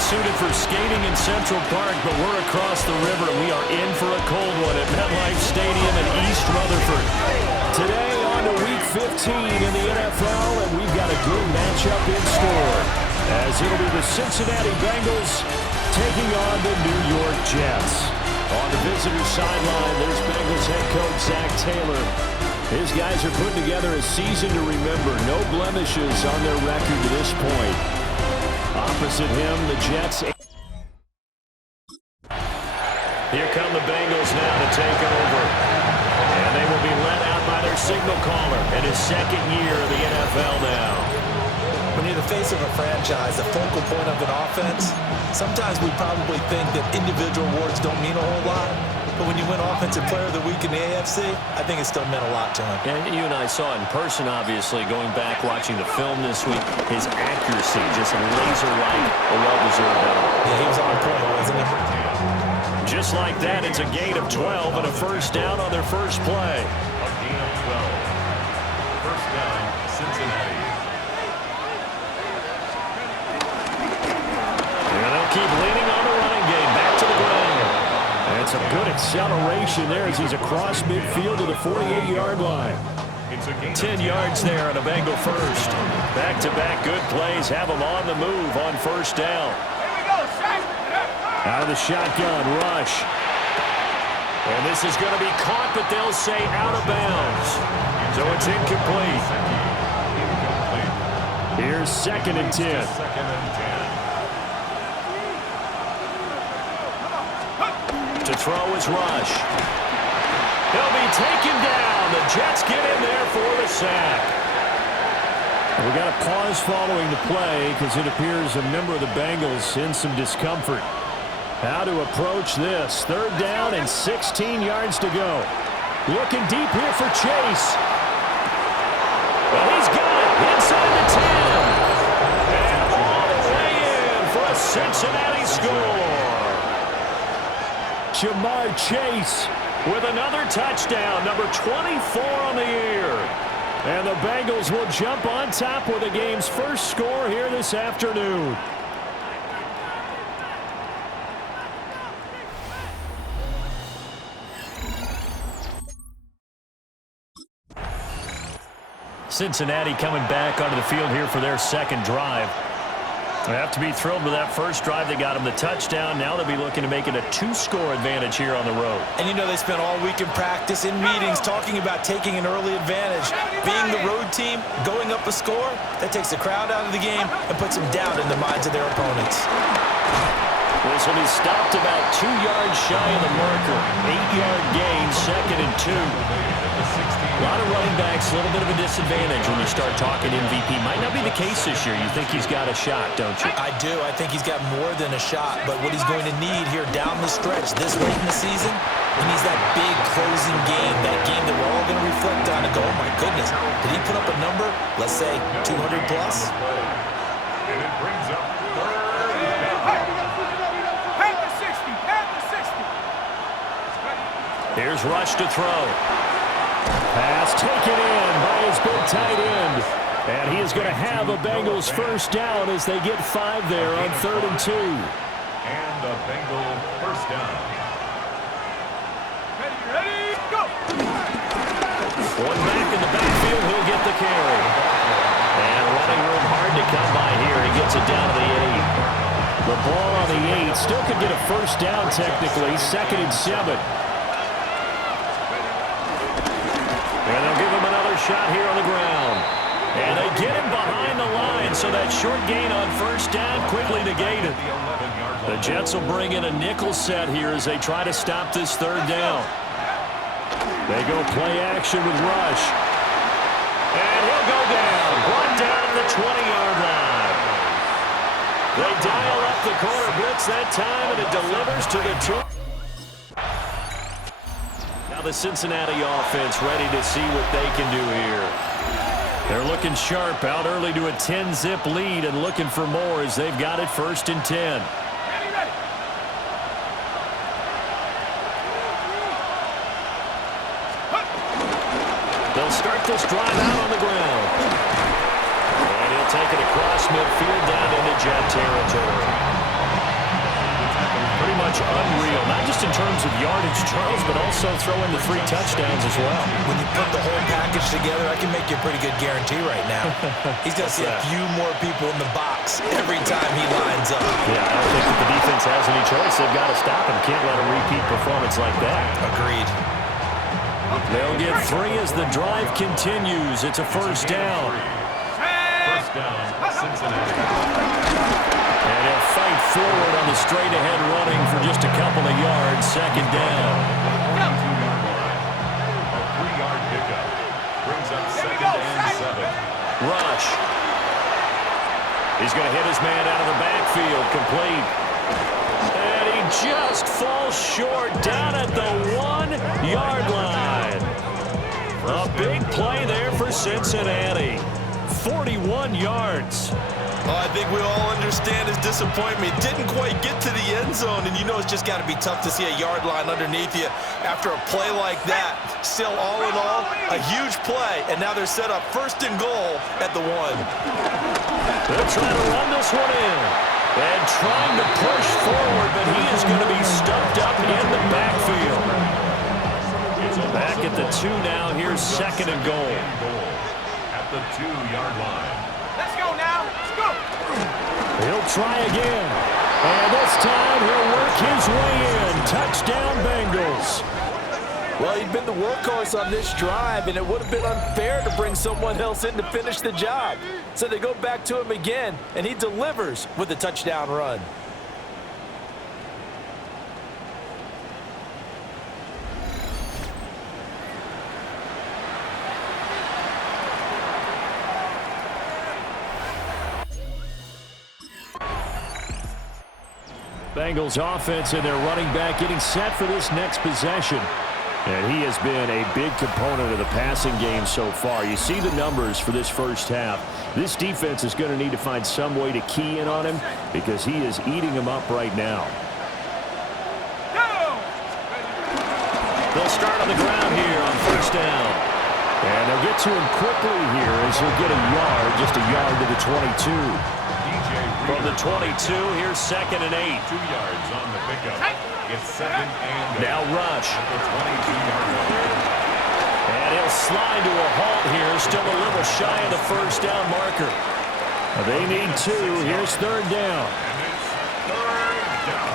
suited for skating in Central Park, but we're across the river. We are in for a cold one at MetLife Stadium in East Rutherford. Today on to Week 15 in the NFL, and we've got a good matchup in store, as it'll be the Cincinnati Bengals taking on the New York Jets. On the visitor sideline, there's Bengals head coach Zach Taylor. His guys are putting together a season to remember. No blemishes on their record to this point. Opposite him, the Jets. Here come the Bengals now to take over. And they will be led out by their signal caller in his second year of the NFL now. When you're the face of a franchise, the focal point of an offense, sometimes we probably think that individual awards don't mean a whole lot. But when you win Offensive Player of the Week in the AFC, I think it still meant a lot to him. And you and I saw it in person, obviously, going back, watching the film this week. His accuracy, just laser-like, a well-deserved honor. Yeah, he was on point, wasn't he? Just like that, it's a gain of 12 and a first down on their first play. A gain of 12. First down, Cincinnati. And they'll keep leaning on the running game. Back to the ground. And some good acceleration there as he's across midfield to the 48-yard line. 10 yards there on a Bengal first. Back-to-back good plays have them on the move on first down. Out of the shotgun, rush. And this is going to be caught, but they'll say out of bounds. So it's incomplete. Here's second and 10. To throw is Rush. He'll be taken down. The Jets get in there for the sack. We got a pause following the play because it appears a member of the Bengals in some discomfort. How to approach this. Third down and 16 yards to go. Looking deep here for Chase. Well, he's got it inside the 10. And all the way in for a Cincinnati score. Jamar Chase with another touchdown, number 24 on the year. And the Bengals will jump on top with the game's first score here this afternoon. Cincinnati coming back onto the field here for their second drive. They have to be thrilled with that first drive. They got them the touchdown. Now they'll be looking to make it a two-score advantage here on the road. And you know they spent all week in practice, in meetings, talking about taking an early advantage. Being the road team, going up a score, that takes the crowd out of the game and puts some doubt in the minds of their opponents. This will be stopped about 2 yards shy of the marker. 8-yard gain, second and 2. A lot of running backs, a little bit of a disadvantage when you start talking MVP. Might not be the case this year. You think he's got a shot, don't you? I do. I think he's got more than a shot. But what he's going to need here down the stretch this late in the season, he needs that big closing game, that game that we're all going to reflect on and go, oh, my goodness, did he put up a number, let's say 200 plus? And it brings up third down. Here's Rush to throw. Pass taken in by his big tight end. And he is going to have a Bengals first down as they get 5 there on 3rd and 2. And a Bengal first down. Ready, go! One back in the backfield, he'll get the carry. And running room hard to come by here. He gets it down to the 8. The ball on the 8. Still could get a first down technically. 2nd and 7. And they'll give him another shot here on the ground. And they get him behind the line, so that short gain on first down quickly negated. The Jets will bring in a nickel set here as they try to stop this third down. They go play action with Rush. And he'll go down. Brought down at the 20-yard line. They dial up the corner blitz that time, and it delivers to the 2. The Cincinnati offense ready to see what they can do here. They're looking sharp, out early to a 10-zip lead and looking for more as they've got it 1st and 10. They'll start this drive out on the ground. And he'll take it across midfield down into Jet territory. much unreal, not just in terms of yardage, Charles, but also throw in the 3 touchdowns as well. When you put the whole package together, I can make you a pretty good guarantee right now. He's going to see a few more people in the box every time he lines up. Yeah, I don't think that the defense has any choice. They've got to stop him. Can't let a repeat performance like that. Agreed. They'll get 3 as the drive continues. It's a first down. First down, Cincinnati. And he'll fight forward on the straight-ahead running for just a couple of yards. Second down. 2-yard line. A 3-yard pickup. Brings up second and 7. Rush. He's going to hit his man out of the backfield. Complete. And he just falls short down at the 1-yard line. A big play there for Cincinnati. 41 yards. Oh, I think we all understand his disappointment. Didn't quite get to the end zone, and you know it's just got to be tough to see a yard line underneath you after a play like that. Still, all in all, a huge play, and now they're set up first and goal at the 1. They'll try to run this one in. And trying to push forward, but he is going to be stuffed up in the backfield. Back at the 2 now. Here's second and goal. At the 2-yard line. Let's go now. Let's go. He'll try again. And this time he'll work his way in. Touchdown, Bengals. Well, he'd been the workhorse on this drive, and it would have been unfair to bring someone else in to finish the job. So they go back to him again, and he delivers with a touchdown run. Bengals offense and their running back getting set for this next possession. And he has been a big component of the passing game so far. You see the numbers for this first half. This defense is going to need to find some way to key in on him because he is eating them up right now. They'll start on the ground here on first down. And they'll get to him quickly here as he'll get a yard, just a yard to the 22. From the 22, here's second and 8. 2 yards on the pickup. It's second and 8. Now Rush. At the 22-yard line. And he'll slide to a halt here, still a little shy of the first down marker. They need 2. Here's third down. And it's third down.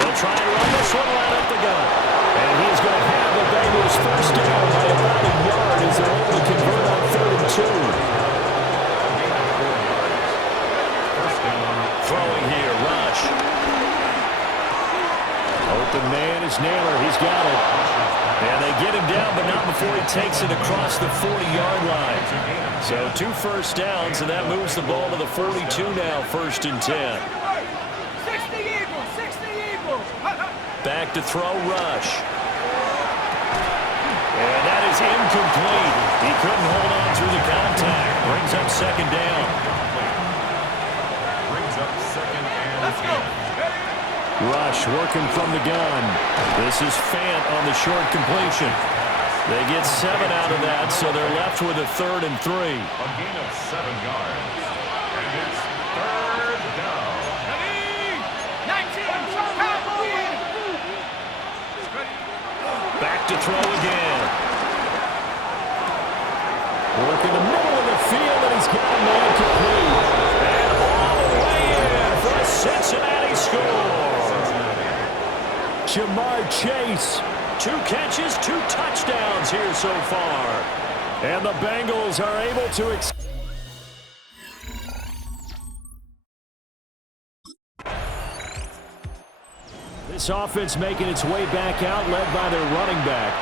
They'll try and run this one right up the gut. And he's going to have the Bengals first down by about a yard as they're able to convert on third and 2. Throwing here, Rush. Open man is Naylor. He's got it. And they get him down, but not before he takes it across the 40-yard line. So 2 first downs, and that moves the ball to the 42 now, first and 10. 60 Eagles, 60 Eagles. Back to throw, Rush. And that is incomplete. He couldn't hold on through the contact. Brings up second down. Rush working from the gun. This is Fant on the short completion. They get 7 out of that, so they're left with a third and 3. A gain of 7 yards. And it's third down. 19. Back to throw again. Working the middle of the field, and he's got a man complete. And all the way in for a Cincinnati score. Jamar Chase, 2 catches, 2 touchdowns here so far. And the Bengals are able to this offense making its way back out, led by their running back.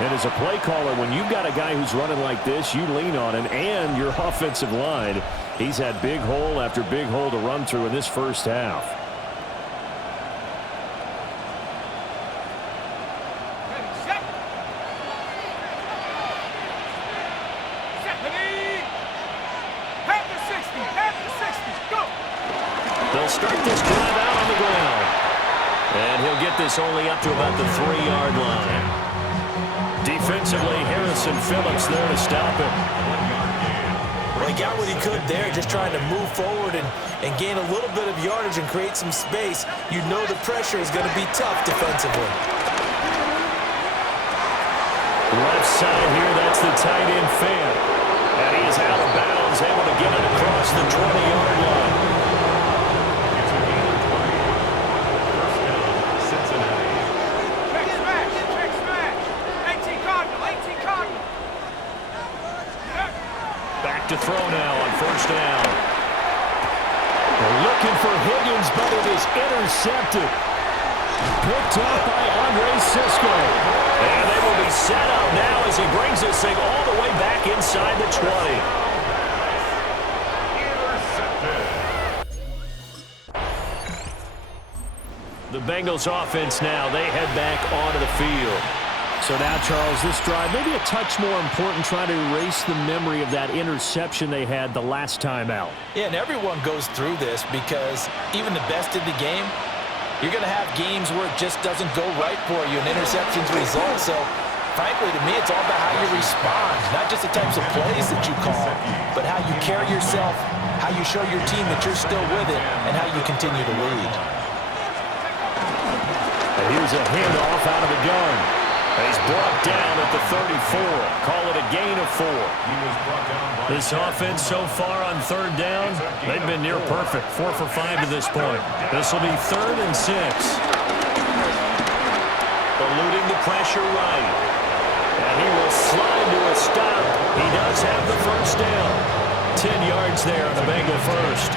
And as a play caller, when you've got a guy who's running like this, you lean on him and your offensive line. He's had big hole after big hole to run through in this first half. They'll start this drive out on the ground. And he'll get this only up to about the 3-yard line. Defensively, Harrison Phillips there to stop him. Well, he got what he could there, just trying to move forward and gain a little bit of yardage and create some space. You know the pressure is going to be tough defensively. Left side here, that's the tight end fan. And he is out of bounds, able to get it across the 20-yard line. It's a gain of 20. First down, Cincinnati. Check smash. 18 Cardinal. Back to throw now on first down. They're looking for Higgins, but it is intercepted. Picked up by Andre Cisco. And they will be set up now as he brings this thing all the way back inside the 20. The Bengals offense now, they head back onto the field. So now, Charles, this drive, maybe a touch more important, trying to erase the memory of that interception they had the last time out. Yeah, and everyone goes through this because even the best in the game, you're going to have games where it just doesn't go right for you and interceptions result. So, frankly, to me, it's all about how you respond, not just the types of plays that you call, but how you carry yourself, how you show your team that you're still with it, and how you continue to lead. And here's a handoff out of the gun. And he's brought down at the 34. Call it a gain of 4. This offense so far on third down, they've been near perfect. 4 for 5 to this point. This will be 3rd and 6. Eluding the pressure right. And he will slide to a stop. He does have the first down. 10 yards there on the Bengal first.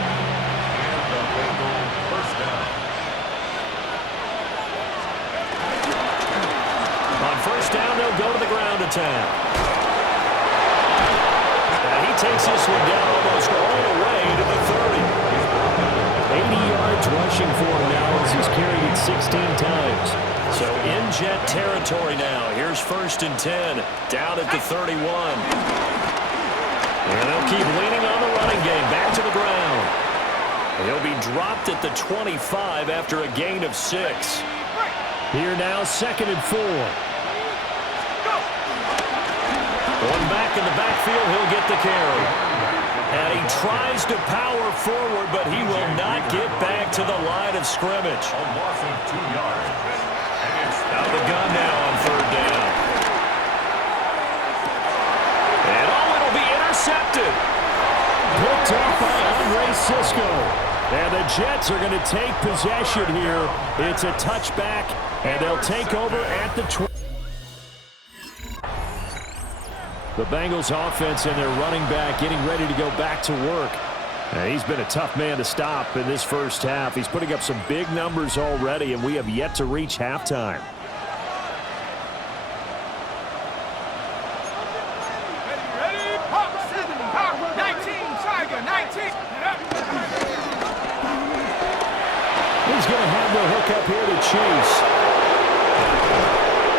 First down, they'll go to the ground attack. And he takes this one down almost all the way to the 30. 80 yards rushing for him now as he's carried it 16 times. So in jet territory now. Here's 1st and 10, down at the 31. And they'll keep leaning on the running game, back to the ground. And he'll be dropped at the 25 after a gain of 6. Here now, 2nd and 4. One back in the backfield, he'll get the carry. And he tries to power forward, but he will not get back to the line of scrimmage. A loss of 2 yards. And it's out of the gun now on 3rd down. And it'll be intercepted. Picked up by Andre Cisco. And the Jets are going to take possession here. It's a touchback, and they'll take over at the 20. The Bengals offense and their running back getting ready to go back to work. And he's been a tough man to stop in this first half. He's putting up some big numbers already, and we have yet to reach halftime. Ready, pop, 7, pop, 19, Tiger, 19. He's going to have the hook up here to Chase.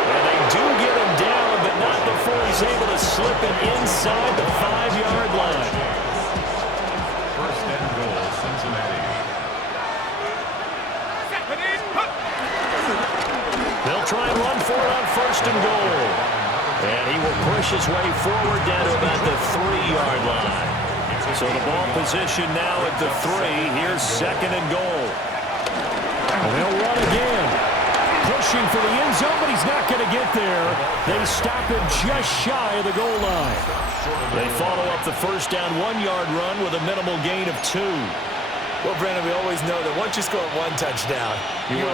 And they do get him down, but not before he's able to slip it inside the 5-yard line. first and goal, Cincinnati. They'll try and run for it on 1st and goal. And he will push his way forward down to about the 3-yard line. So the ball position now at the 3. Here's 2nd and goal. And they'll run again. Pushing for the end zone, but he's not going to get there. They stop him just shy of the goal line. They follow up the first down 1-yard run with a minimal gain of 2. Well, Brandon, we always know that once you score 1 touchdown, you're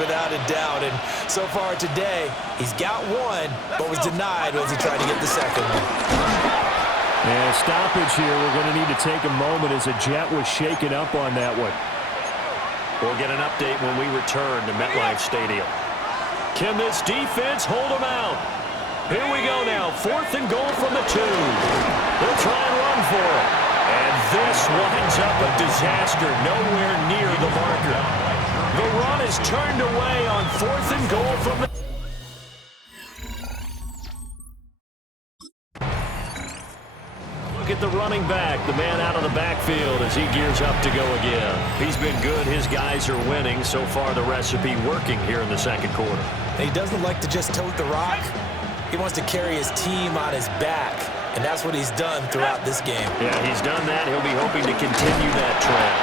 without a doubt. And so far today, he's got 1, but was denied as he tried to get the 2nd one. And stoppage here. We're going to need to take a moment as a Jet was shaken up on that one. We'll get an update when we return to MetLife Stadium. Can this defense hold them out? Here we go now. 4th and goal from the 2. They'll try and run for it. And this winds up a disaster nowhere near the marker. The run is turned away on 4th and goal from the... Look at the running back, the man out of the backfield as he gears up to go again. He's been good. His guys are winning. So far, the recipe working here in the 2nd quarter. And he doesn't like to just tote the rock. He wants to carry his team on his back. and that's what he's done throughout this game. Yeah, he's done that. He'll be hoping to continue that trend.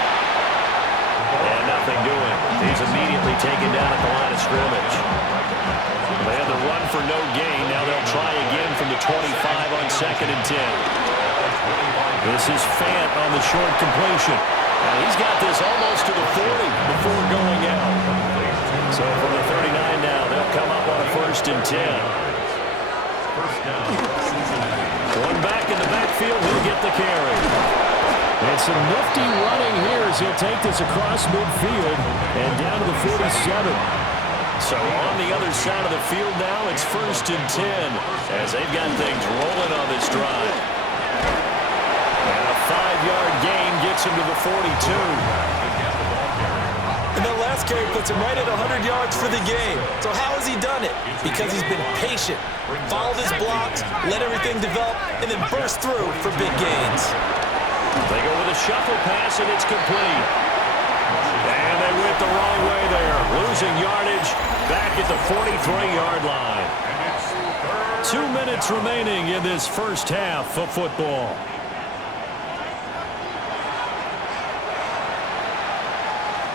And nothing doing. He's immediately taken down at the line of scrimmage. They had the run for no gain. Now they'll try again from the 25 on 2nd and 10. This is Fant on the short completion. And he's got this almost to the 40 before going out. So from the 39 now, they'll come up on a 1st and 10. One back in the backfield, he'll get the carry. And some nifty running here as he'll take this across midfield and down to the 47. So on the other side of the field now, it's 1st and 10 as they've got things rolling on this drive. And a 5-yard gain gets him to the 42. And that last carry puts him right at 100 yards for the game. So how has he done it? Because he's been patient, followed his blocks, let everything develop, and then burst through for big gains. They go with a shuffle pass, and it's complete. And they went the wrong way there. Losing yardage back at the 43-yard line. 2 minutes remaining in this first half of football.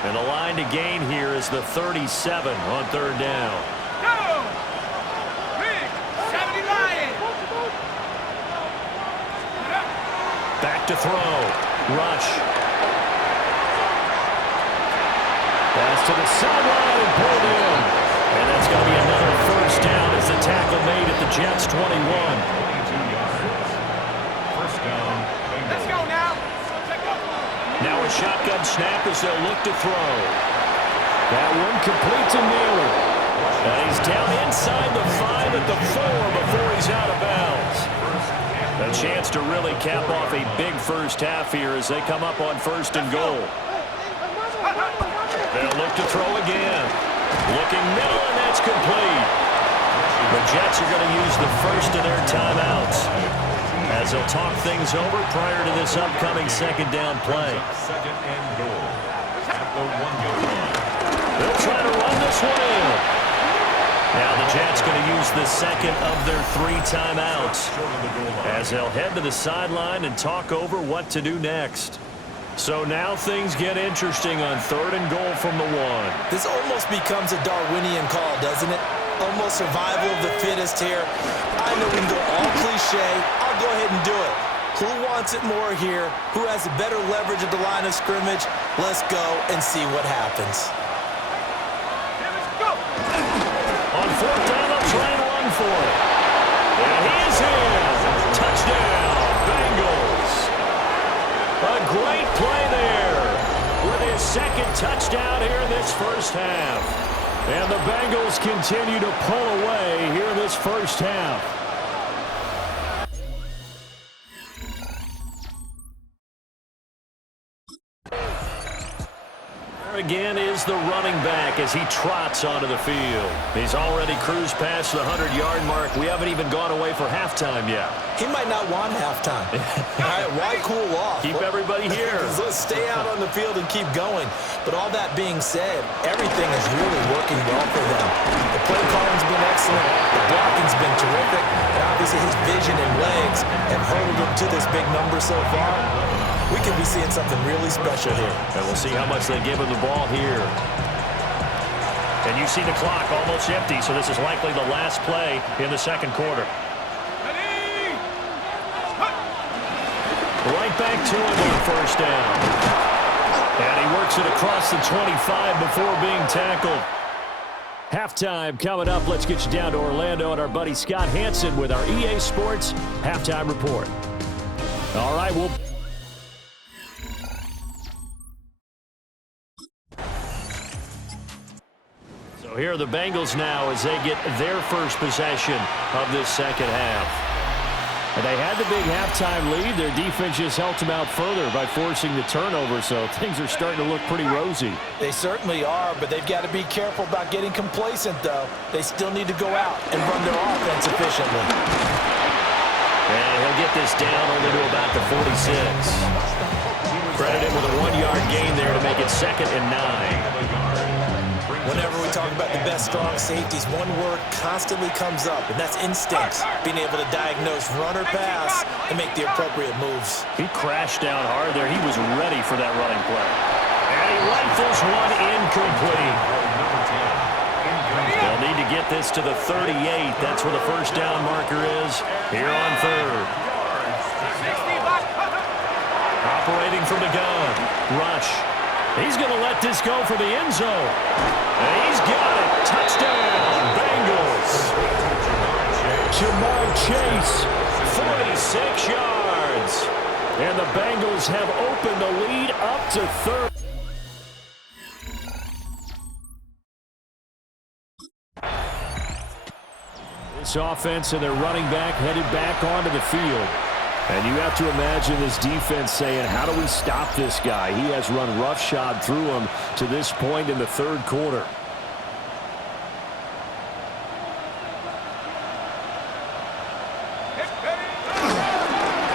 And the line to gain here is the 37 on 3rd down. Go! Big 70 Lions! Back to throw. Rush. Pass to the sideline and pulled in. And that's going to be another 1st down as the tackle made at the Jets' 21. 22 yards. 1st down. Let's go now! Now a shotgun snap as they'll look to throw. That one complete to Naylor. And he's down inside the 5 at the 4 before he's out of bounds. A chance to really cap off a big first half here as they come up on 1st and goal. They'll look to throw again. Looking middle, and that's complete. The Jets are going to use the first of their timeouts as they'll talk things over prior to this upcoming 2nd down play. 2nd and goal. At the 1-yard line. They'll try to run this one in. Now the Jets going to use the 2nd of their 3 timeouts as they'll head to the sideline and talk over what to do next. So now things get interesting on 3rd and goal from the 1. This almost becomes a Darwinian call, doesn't it? Almost survival of the fittest here. I know we can go all cliche. I'll go ahead and do it. Who wants it more here? Who has a better leverage at the line of scrimmage? Let's go and see what happens. On 4th down, they'll try and run for it. And he is in. Touchdown, Bengals. A great play there with his 2nd touchdown here in this first half. And the Bengals continue to pull away here in this first half. Again is the running back as he trots onto the field. He's already cruised past the 100-yard mark. We haven't even gone away for halftime yet. He might not want halftime. All right, why cool off? Keep everybody here. Let's stay out on the field and keep going. But all that being said, everything is really working well for them. The play calling's been excellent. The blocking's been terrific. And obviously his vision and legs have hurdled him to this big number so far. We could be seeing something really special here. And we'll see how much they give him the ball here. And you see the clock almost empty, so this is likely the last play in the 2nd quarter. Right back to him on 1st down. And he works it across the 25 before being tackled. Halftime coming up. Let's get you down to Orlando and our buddy Scott Hansen with our EA Sports Halftime Report. All right, we'll... So here are the Bengals now as they get their first possession of this 2nd half. And they had the big halftime lead. Their defense just helped them out further by forcing the turnover, so things are starting to look pretty rosy. They certainly are, but they've got to be careful about getting complacent, though. They still need to go out and run their offense efficiently. And he'll get this down only to about the 46. Credited with a 1-yard gain there to make it 2nd and 9. Whenever we talk about the best strong safeties, one word constantly comes up, and that's instincts. Being able to diagnose run or pass and make the appropriate moves. He crashed down hard there. He was ready for that running play. And he rifles one incomplete. They'll need to get this to the 38. That's where the first down marker is here on third. Operating from the gun. Rush. He's going to let this go for the end zone. And he's got it. Touchdown, Bengals. Jamar Chase, 46 yards. And the Bengals have opened the lead up to third. This offense and their running back headed back onto the field. And you have to imagine this defense saying, how do we stop this guy? He has run roughshod through him to this point in the third quarter.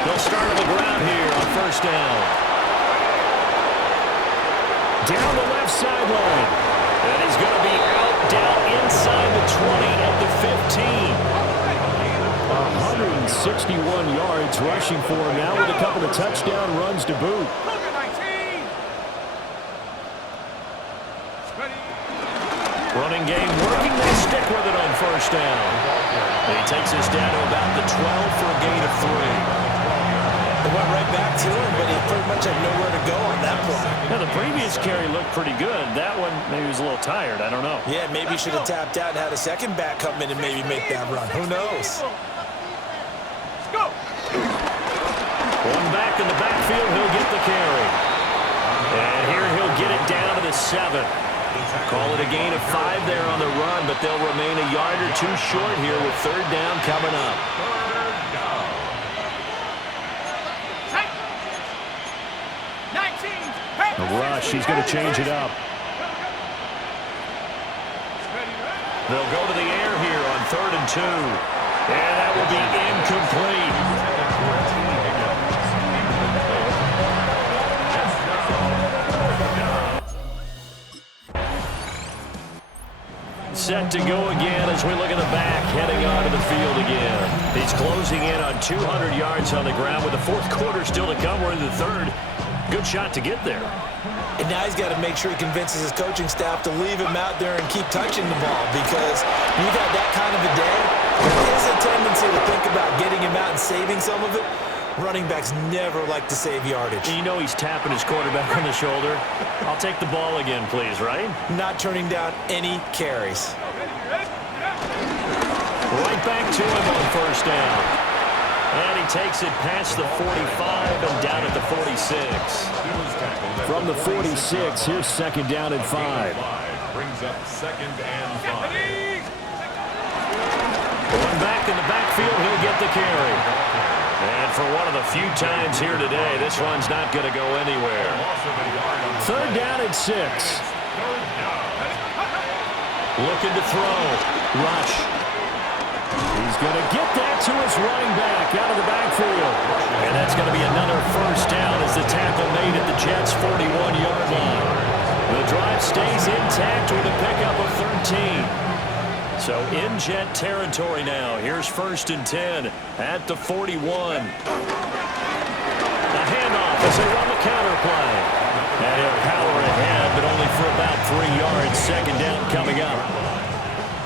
They'll start on the ground here on first down. Down the left sideline. And he's going to be out, down inside the 20 at the 15. 161 yards rushing for him now with a couple of touchdown runs to boot. Running game working. They stick with it on first down. He takes us down to about the 12 for a gain of 3. They went right back to him, but he pretty much had nowhere to go on that play. Now, the previous carry looked pretty good. That one, maybe he was a little tired. I don't know. Yeah, maybe he should have tapped out and had a second back come in and maybe make that run. Who knows? One back in the backfield, he'll get the carry. And here he'll get it down to the 7. Call it a gain of 5 there on the run, but they'll remain a yard or two short here with third down coming up. The rush, he's going to change it up. They'll go to the air here on 3rd and 2. And that will be incomplete. Set to go again as we look at the back, heading onto the field again. He's closing in on 200 yards on the ground with the fourth quarter still to come. We're in the third. Good shot to get there. And now he's got to make sure he convinces his coaching staff to leave him out there and keep touching the ball, because when you've had that kind of a day, there is a tendency to think about getting him out and saving some of it. Running backs never like to save yardage. You know he's tapping his quarterback on the shoulder. I'll take the ball again, please, right? Not turning down any carries. Right back to him on first down. And he takes it past the 45 and down at the 46. From the 46, here's second down and 5. Brings up 2nd and 5. One back in the backfield, he'll get the carry. And for one of the few times here today, this one's not going to go anywhere. Third down and 6. Looking to throw. Rush. He's going to get that to his running back out of the backfield. And that's going to be another first down as the tackle made at the Jets' 41-yard line. The drive stays intact with a pickup of 13. So in Jet territory now. Here's 1st and 10 at the 41. The handoff as they run the counter play. And he'll power ahead, but only for about 3 yards. Second down coming up.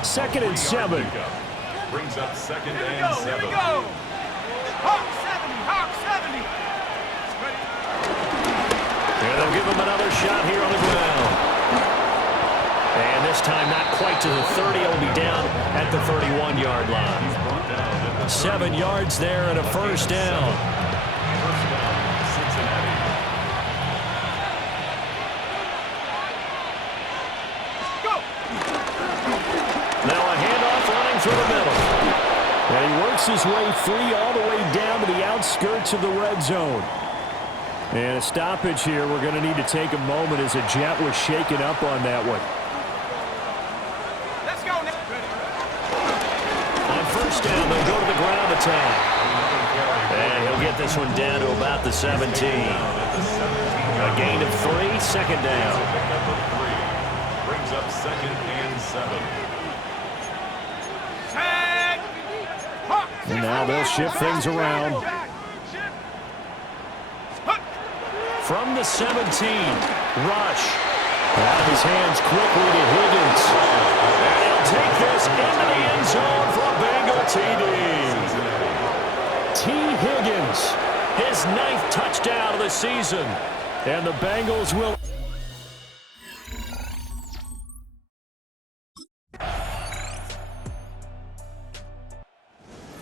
2nd and 7. Brings up 2nd and 7. Here we go. Hawk 70. And they'll give him another shot here on the ground. And this time not quite to the 30. It'll be down at the 31-yard line. 7 yards there and a first down. First down, Cincinnati. Go. Now a handoff running through the middle. And he works his way free all the way down to the outskirts of the red zone. And a stoppage here. We're going to need to take a moment as a Jet was shaken up on that one. Down, they'll go to the ground attack. And he'll get this one down to about the 17. A gain of 3, second down. Brings up 2nd and 7. And now they'll shift things around. From the 17, Rush. Out of his hands quickly to Higgins. And he'll take this into the end zone for a Bengal TD. T. Higgins, his 9th touchdown of the season. And the Bengals will...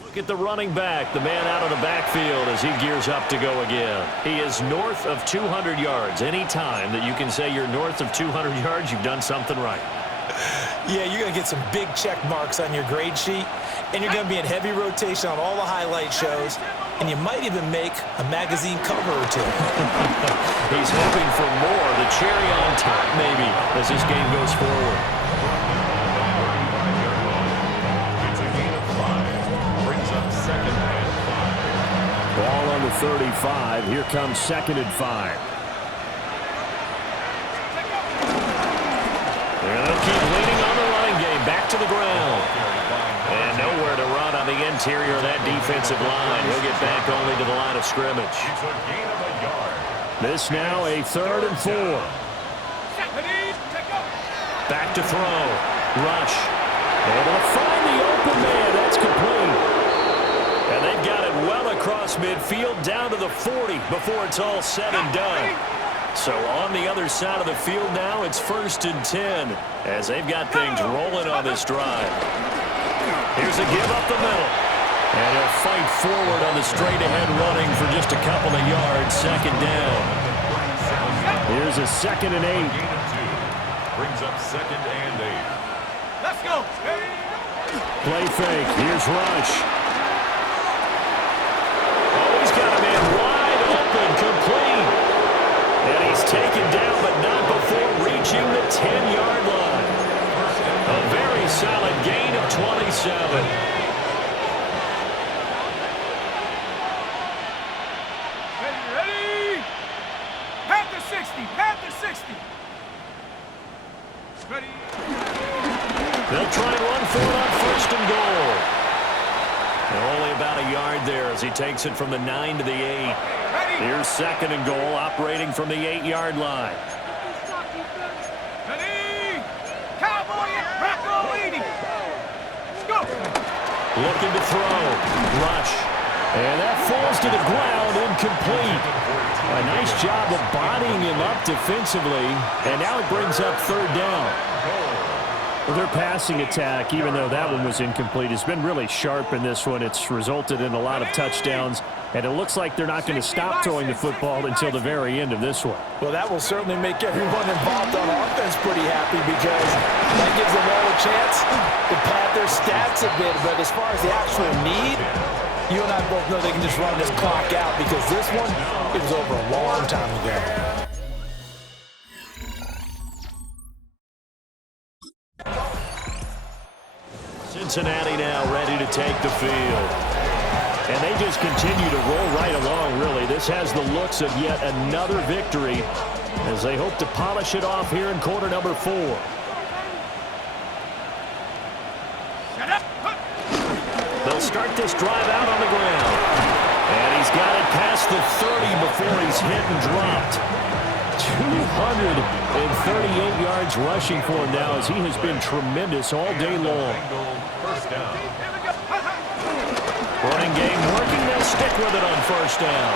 Look at the running back, the man out of the backfield as he gears up to go again. He is north of 200 yards. Any time that you can say you're north of 200 yards, you've done something right. Yeah, you're going to get some big check marks on your grade sheet, and you're going to be in heavy rotation on all the highlight shows, and you might even make a magazine cover or two. He's hoping for more, the cherry on top maybe, as this game goes forward. It's a gain of 5. Brings up 2nd and 5. Ball on the 35. Here comes 2nd and 5. And they'll keep leaning on the running game. Back to the ground. And nowhere to run on the interior of that defensive line. He'll get back only to the line of scrimmage. It's a gain of a yard. This now a 3rd and 4. Back to throw. Rush. Able to find the open man. That's complete. And they've got it well across midfield down to the 40 before it's all said and done. So on the other side of the field now, it's 1st and 10 as they've got things rolling on this drive. Here's a give up the middle. And he'll fight forward on the straight-ahead running for just a couple of yards, 2nd down. Here's a 2nd and 8. Gain of 2. Brings up 2nd and 8. Let's go. Play fake. Here's Rush. Oh, he's got a man wide open, complete. And he's taken down, but not before reaching the 10-yard line. A very solid gain of 27. Ready? Panther 60. Panther 60. Ready? They'll try and run for it on 1st and goal. And only about a yard there as he takes it from the 9 to the 8. Here's 2nd and goal, operating from the 8-yard line. Ready? Cowboy and Rocco leading. Go. Looking to throw. Rush. And that falls to the ground, incomplete. A nice job of bodying him up defensively. And now it brings up 3rd down. Well, their passing attack, even though that one was incomplete, has been really sharp in this one. It's resulted in a lot of touchdowns. And it looks like they're not going to stop throwing the football until the very end of this one. Well, that will certainly make everyone involved on offense pretty happy because that gives them all a chance to pad their stats a bit. But as far as the actual need, you and I both know they can just run this clock out because this one, it was over a long time ago. Cincinnati now ready to take the field. And they just continue to roll right along, really. This has the looks of yet another victory as they hope to polish it off here in quarter number 4. They'll start this drive out on the ground. And he's got it past the 30 before he's hit and dropped. 238 yards rushing for him now as he has been tremendous all day long. First down. Running game working. They'll stick with it on 1st down.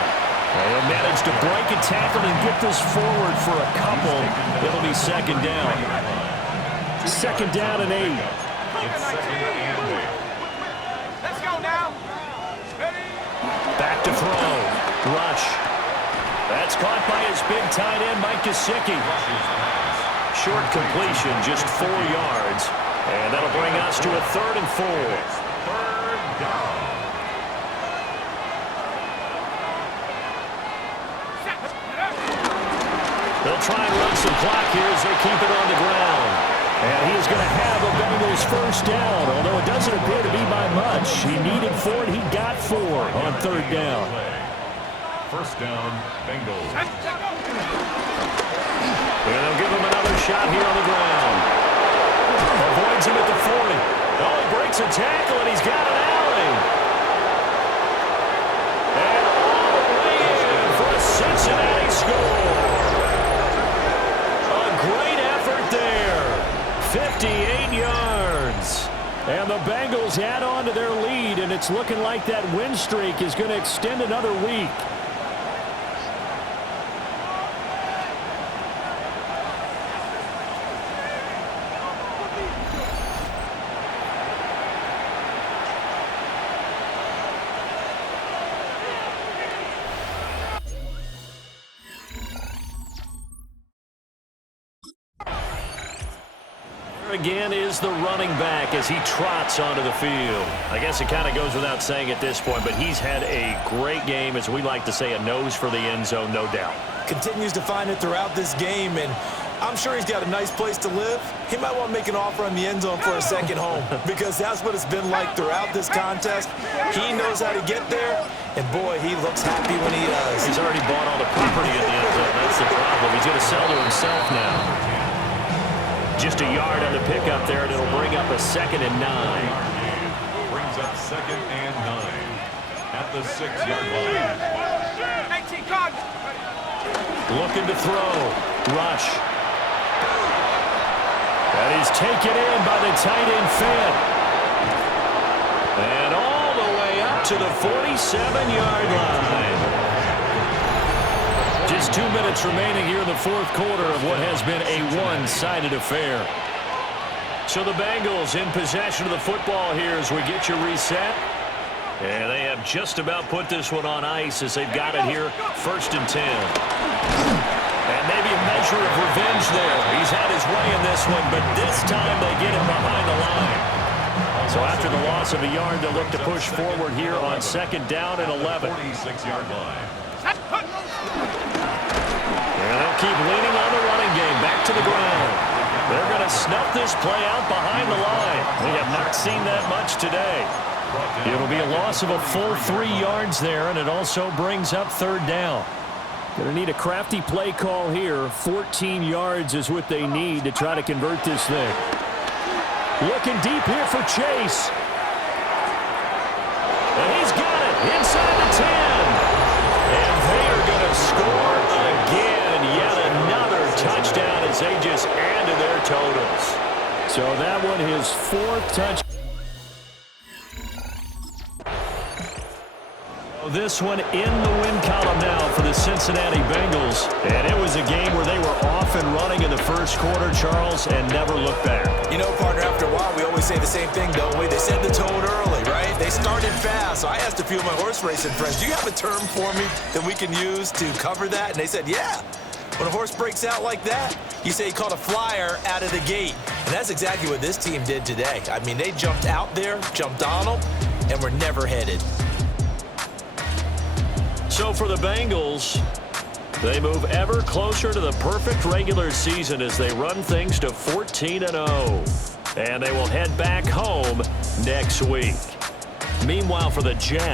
They'll manage to break a tackle and get this forward for a couple. It'll be 2nd down. 2nd down and 8. It's 2nd and 8. Let's go now. Ready? Back to throw. Rush. That's caught by his big tight end, Mike Gesicki. Short completion, just 4 yards. And that'll bring us to a 3rd and 4. 3rd down. They'll try and run some clock here as they keep it on the ground. And he's going to have a Bengals 1st down, although it doesn't appear to be by much. He needed 4, and he got 4 on 3rd down. 1st down, Bengals. And they'll give him another shot here on the ground. finds him at the 40. Oh, he breaks a tackle, and he's got an alley. And all the way in for a Cincinnati score. A great effort there. 58 yards. And the Bengals add on to their lead, and it's looking like that win streak is going to extend another week. Again is the running back as he trots onto the field. I guess it kind of goes without saying at this point, but he's had a great game, as we like to say, a nose for the end zone, no doubt. Continues to find it throughout this game, and I'm sure he's got a nice place to live. He might want to make an offer on the end zone for a second home, because that's what it's been like throughout this contest. He knows how to get there, and boy, he looks happy when he does. He's already bought all the property in the end zone. That's the problem. He's going to sell to himself now. Just a yard on the pickup there, and it'll bring up a 2nd and 9. Brings up 2nd and 9 at the 6-yard line. 18 guard. Looking to throw. Rush. That is taken in by the tight end Finn. And all the way up to the 47-yard line. Just 2 minutes remaining here in the fourth quarter of what has been a one-sided affair. So the Bengals in possession of the football here as we get you reset. And they have just about put this one on ice as they've got it here, 1st and 10. And maybe a measure of revenge there. He's had his way in this one, but this time they get him behind the line. So after the loss of a yard, they'll look to push forward here on 2nd down and 11. 46-yard line. And they'll keep leaning on the running game. Back to the ground. They're going to snuff this play out behind the line. We have not seen that much today. It'll be a loss of a full 3 yards there, and it also brings up 3rd down. Going to need a crafty play call here. 14 yards is what they need to try to convert this thing. Looking deep here for Chase. And he's got it inside the 10. And they are going to score again. Yet another touchdown as they just add to their totals. So that one, his 4th touchdown. This one in the win column now for the Cincinnati Bengals. And it was a game where they were off and running in the first quarter, Charles, and never looked back. You know, partner, after a while, we always say the same thing, don't we? They set the tone early, right? They started fast. So I asked a few of my horse racing friends, do you have a term for me that we can use to cover that? And they said, yeah. When a horse breaks out like that, you say he caught a flyer out of the gate. And that's exactly what this team did today. I mean, they jumped out there, jumped on them, and were never headed. So for the Bengals, they move ever closer to the perfect regular season as they run things to 14-0. And they will head back home next week. Meanwhile, for the Jets,